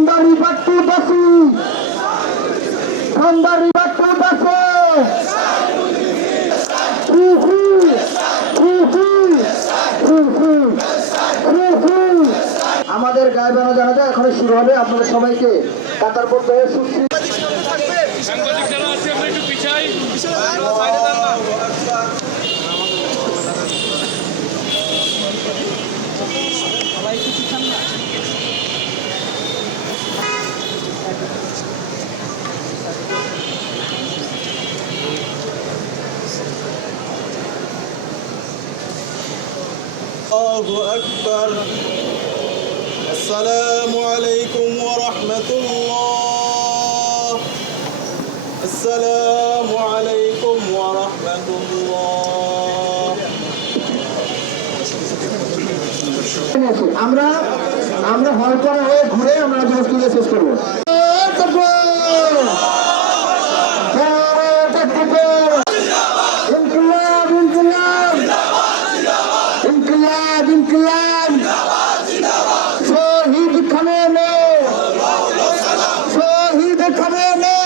Kandari Batu Basi, Kandari Batu Basi, আমাদের গায়ে বানা জানাজা এখন শুরু হবে। আপনাদের সবাইকে কাতার পড়তে সুস্থ সাংবাদিক যারা আছে আমরা একটু পিছাই الله أكبر. السلام عليكم ورحمة الله. السلام عليكم ورحمة الله. আমরা আমরা হল করা হয়ে ঘুরে আমরা জোরস্টিকে শেষ করবো। ইনকিলাব ইনকিলাব ইনকিলাব ইনকিলাব শহীদ খামেনি শহীদ খামেনি